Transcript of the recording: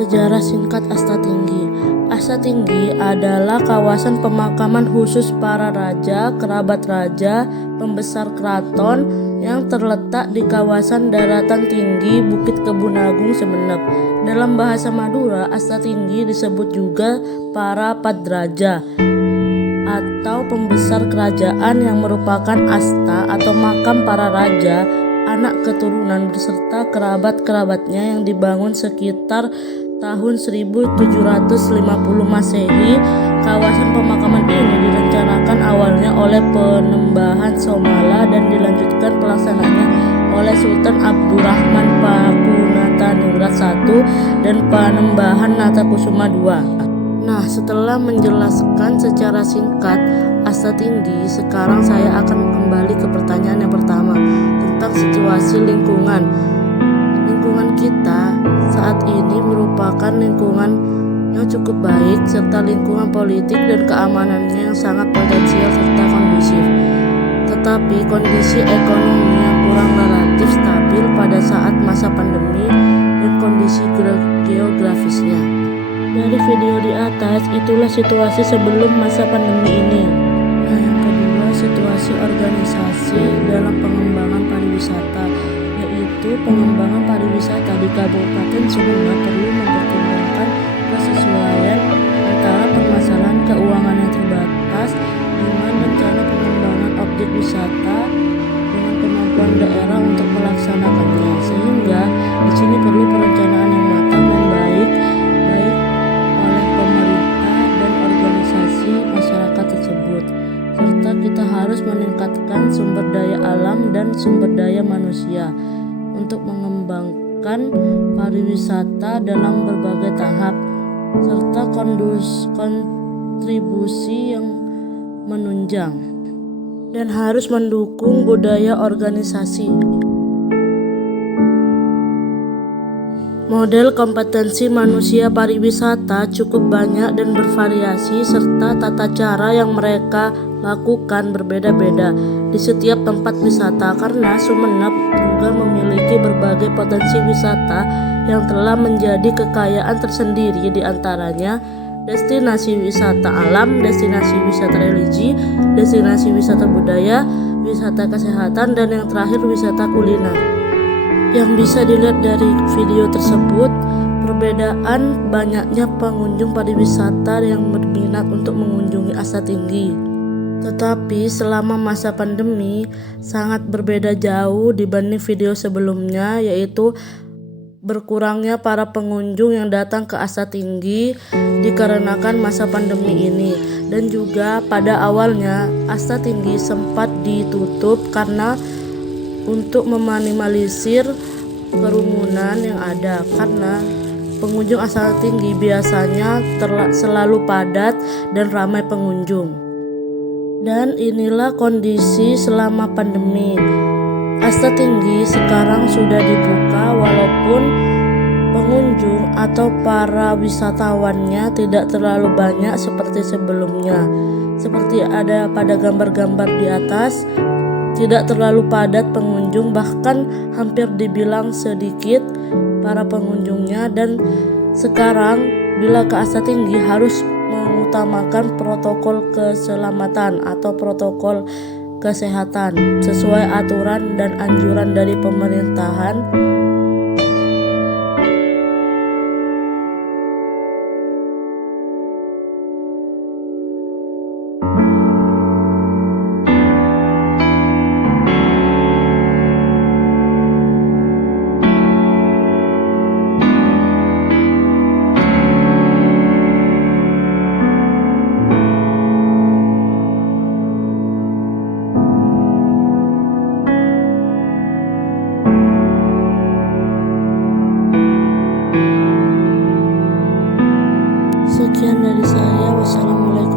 Sejarah singkat Asta Tinggi. Asta Tinggi adalah kawasan pemakaman khusus para raja, kerabat raja, pembesar keraton yang terletak di kawasan daratan tinggi Bukit Kebun Agung, Semenep. Dalam bahasa Madura, Asta Tinggi disebut juga para padraja atau pembesar kerajaan yang merupakan asta atau makam para raja, anak keturunan beserta kerabat-kerabatnya yang dibangun sekitar tahun 1750 Masehi. Kawasan pemakaman ini direncanakan awalnya oleh Penembahan Somala dan dilanjutkan pelaksanaannya oleh Sultan Abdurrahman Pakunatan I dan Panembahan Natakusuma II. Nah, setelah menjelaskan secara singkat Asta Tinggi, sekarang saya akan kembali ke pertanyaan yang pertama tentang situasi lingkungan. Lingkungan kita saat ini merupakan lingkungan yang cukup baik serta lingkungan politik dan keamanannya yang sangat potensial serta kondusif. Tetapi kondisi ekonomi yang kurang relatif stabil pada saat masa pandemi dan kondisi geografisnya. Dari video di atas, itulah situasi sebelum masa pandemi ini. Nah, yang kedua, situasi organisasi dalam pengembangan pariwisata, yaitu pengembangan pariwisata di Kabupaten Sumenep perlu mempertimbangkan kesesuaian antara permasalahan keuangan yang terbatas dengan rencana pengembangan objek wisata dengan kemampuan daerah untuk melaksanakannya, sehingga di sini perlu perencanaan yang matang dan baik oleh pemerintah dan organisasi masyarakat tersebut, serta kita harus meningkatkan sumber daya alam dan sumber daya manusia untuk mengembangkan pariwisata dalam berbagai tahap serta kontribusi yang menunjang, dan harus mendukung budaya organisasi. Model kompetensi manusia pariwisata cukup banyak dan bervariasi, serta tata cara yang mereka lakukan berbeda-beda di setiap tempat wisata, karena Sumenep juga memiliki berbagai potensi wisata yang telah menjadi kekayaan tersendiri, di antaranya destinasi wisata alam, destinasi wisata religi, destinasi wisata budaya, wisata kesehatan, dan yang terakhir wisata kuliner. Yang bisa dilihat dari video tersebut, perbedaan banyaknya pengunjung pariwisata yang berminat untuk mengunjungi Asta Tinggi. Tetapi selama masa pandemi sangat berbeda jauh dibanding video sebelumnya, yaitu berkurangnya para pengunjung yang datang ke Asta Tinggi dikarenakan masa pandemi ini. Dan juga pada awalnya Asta Tinggi sempat ditutup karena untuk meminimalisir kerumunan yang ada, karena pengunjung Asta Tinggi biasanya selalu padat dan ramai pengunjung. Dan inilah kondisi selama pandemi. Asta Tinggi sekarang sudah dibuka walaupun pengunjung atau para wisatawannya tidak terlalu banyak seperti sebelumnya. Seperti ada pada gambar-gambar di atas, tidak terlalu padat pengunjung, bahkan hampir dibilang sedikit para pengunjungnya. Dan sekarang bila ke Asta Tinggi harus mengutamakan protokol keselamatan atau protokol kesehatan sesuai aturan dan anjuran dari pemerintahan. Sekian dari saya. Wassalamualaikum